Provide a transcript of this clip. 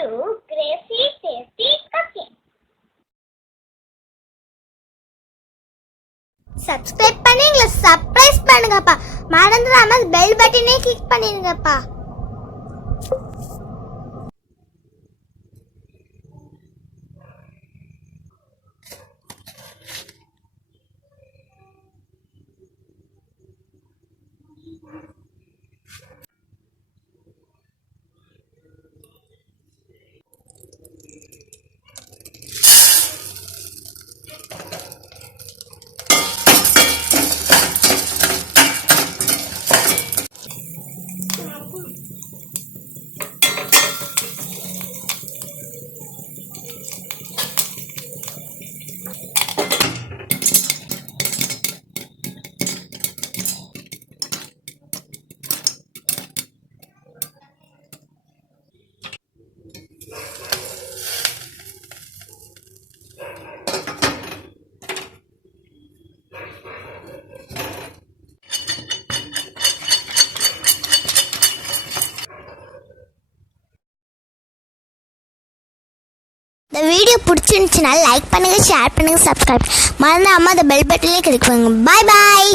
to Crazy Tasty Cooking. Subscribe பண்ணி எங்களை surprise பண்ணுங்கப்பா. மறந்துடாம பெல் பட்டனை கிளிக் பண்ணிருங்கப்பா. இந்த வீடியோ பிடிச்சிருந்துச்சுன்னா லைக் பண்ணுங்க, ஷேர் பண்ணுங்க, சப்ஸ்கிரைப் மறந்துடாம அந்த பெல் பட்டனையும் கிளிக் பண்ணுங்க. பாய் பாய்.